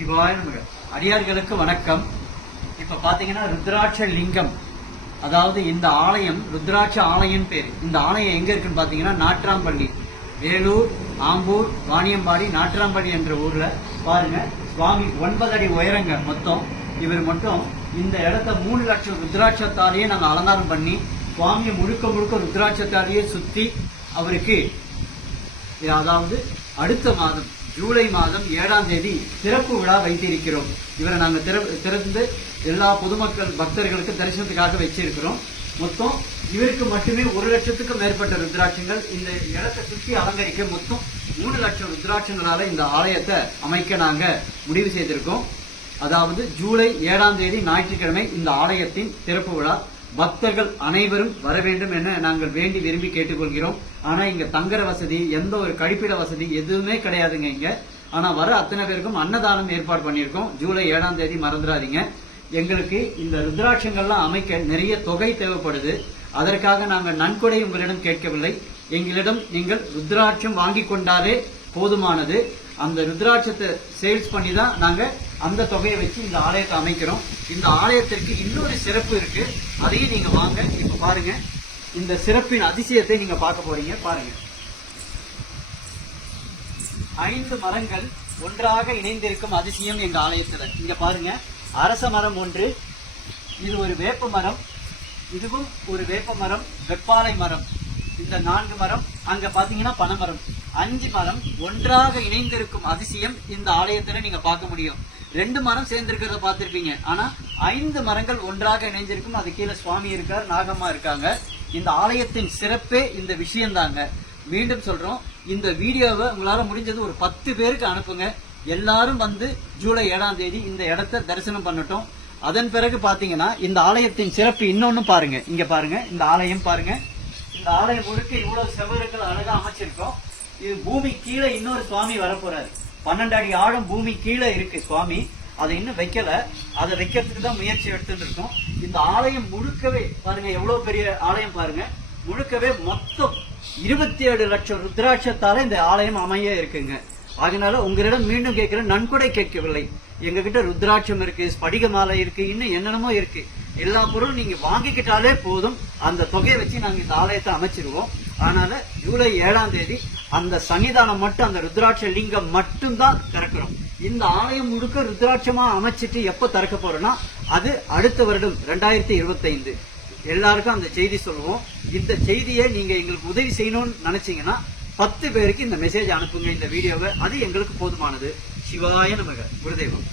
சிவாய நமக. அடியார்களுக்கு வணக்கம். இப்ப பாத்தீங்கன்னா ருத்ராட்ச லிங்கம், அதாவது இந்த ஆலயம் ருத்ராட்ச ஆலயம் பேரு. இந்த ஆலயம் எங்க இருக்குன்னு பாத்தீங்கன்னா நாட்ராம்பள்ளி, வேலூர், ஆம்பூர், வாணியம்பாடி, நாட்ராம்பள்ளி என்ற ஊர்ல பாருங்க. சுவாமி 9 அடி உயரங்க மொத்தம். இவர் மட்டும் இந்த இடத்த 3 லட்சம் ருத்ராட்சத்தாலேயே நாங்க அலங்காரம் பண்ணி சுவாமியை முழுக்க முழுக்க ருத்ராட்சத்தாலேயே சுத்தி அவருக்கு, அதாவது அடுத்த மாதம் ஜூலை மாதம் 7ஆம் தேதி சிறப்பு விழா வைத்திருக்கிறோம். இவரை நாங்கள் திறந்து எல்லா பொதுமக்கள் பக்தர்களுக்கு தரிசனத்துக்காக வச்சிருக்கிறோம். மொத்தம் இவருக்கு மட்டுமே 1 லட்சத்துக்கும் மேற்பட்ட ருத்ராட்சங்கள் இந்த இடத்தை சுற்றி அலங்கரிக்க மொத்தம் 3 லட்சம் ருத்ராட்சங்களால இந்த ஆலயத்தை அமைக்க நாங்க முடிவு செய்திருக்கோம். அதாவது ஜூலை 7ஆம் தேதி ஞாயிற்றுக்கிழமை இந்த ஆலயத்தின் திறப்பு விழா. பக்தர்கள் அனைவரும் வர வேண்டும் என நாங்கள் வேண்டி விரும்பி கேட்டுக்கொள்கிறோம். ஆனா இங்க தங்குற வசதி, எந்த ஒரு கழிப்பிட வசதி எதுவுமே கிடையாதுங்க இங்க. ஆனா வர அத்தனை பேருக்கும் அன்னதானம் ஏற்பாடு பண்ணியிருக்கோம். ஜூலை 7ஆம் தேதி மறந்துடாதீங்க. எங்களுக்கு இந்த ருத்ராட்சங்கள்லாம் அமைக்க நிறைய தொகை தேவைப்படுது. அதற்காக நாங்கள் நன்கொடை உங்களிடம் கேட்கவில்லை. எங்களிடம் நீங்கள் ருத்ராட்சம் வாங்கி கொண்டாலே போதுமானது. அந்த ருத்ராட்சத்தை சேல்ஸ் பண்ணி தான் நாங்க அந்த தொகையை வச்சு இந்த ஆலயத்தை அமைக்கிறோம். இந்த ஆலயத்திற்கு இன்னொரு சிறப்பு இருக்கு, அதையும் நீங்க வாங்க. இப்ப பாருங்க, இந்த சிறப்பின் அதிசயத்தை நீங்க பார்க்க போறீங்க. பாருங்க, 5 மரங்கள் ஒன்றாக இணைந்திருக்கும் அதிசயம் எங்க ஆலயத்துல. இங்க பாருங்க, அரச மரம் ஒன்று, இது ஒரு வேப்ப மரம், இதுவும் ஒரு வேப்ப மரம், வெப்பாலை மரம், இந்த 4 மரம், அங்க பாத்தீங்கன்னா பனைமரம், 5 மரம் ஒன்றாக இணைந்திருக்கும் அதிசயம் இந்த ஆலயத்துல நீங்க பார்க்க முடியும். 2 மரம் சேர்ந்திருக்கிறத பார்த்திருப்பீங்க, ஆனா 5 மரங்கள் ஒன்றாக இணைந்திருக்கும். அது கீழே சுவாமி இருக்கார், நாகம்மா இருக்காங்க. இந்த ஆலயத்தின் சிறப்பே இந்த விஷயம் தாங்க. மீண்டும் சொல்றோம், இந்த வீடியோவை உங்களால முடிஞ்சது ஒரு 10 பேருக்கு அனுப்புங்க. எல்லாரும் வந்து ஜூலை 7ஆம் தேதி இந்த இடத்த தரிசனம் பண்ணட்டும். அதன் பிறகு பாத்தீங்கன்னா இந்த ஆலயத்தின் சிறப்பு இன்னொன்னு பாருங்க. இங்க பாருங்க, இந்த ஆலயம் பாருங்க. இந்த ஆலயம் முழுக்க இவ்வளவு செவறுகள் அழகா அமைச்சிருக்கோம். இது பூமி கீழே இன்னொரு சுவாமி வரப்போறாரு. 12 அடி ஆழம் பூமி கீழே இருக்கு சுவாமி. அதை இன்னும் வைக்கல, அதை வைக்கிறதுக்கு தான் முயற்சி எடுத்துட்டு இருக்கோம். இந்த ஆலயம் முழுக்கவே பாருங்க, எவ்வளவு பெரிய ஆலயம் பாருங்க. முழுக்கவே மொத்தம் 27 லட்சம் ருத்ராட்சத்தால இந்த ஆலயம் அமைய இருக்குங்க. அதனால உங்களிடம் மீண்டும் கேட்கிற, நன்கொடை கேட்கவில்லை. எங்க கிட்ட ருத்ராட்சம் இருக்கு, ஸ்படிக மாலை இருக்கு, இன்னும் என்னென்னமோ இருக்கு. எல்லா பொருளும் நீங்க வாங்கிக்கிட்டாலே போதும். அந்த தொகையை வச்சு நாங்க இந்த ஆலயத்தை அமைச்சிருவோம். அதனால ஜூலை 7ஆம் தேதி அந்த சன்னிதானம் மட்டும், அந்த ருத்ராட்ச லிங்கம் மட்டும் தான் திறக்கிறோம். இந்த ஆலயம் முழுக்க ருத்ராட்சமா அமைச்சிட்டு எப்ப திறக்க போறோம்னா அது அடுத்த வருடம் 2025. எல்லாருக்கும் அந்த செய்தி சொல்லுவோம். இந்த செய்தியை நீங்க எங்களுக்கு உதவி செய்யணும்னு நினைச்சீங்கன்னா 10 பேருக்கு இந்த மெசேஜ் அனுப்புங்க, இந்த வீடியோவை. அது எங்களுக்கு போதுமானது. சிவாய நமக. குருதேவம்.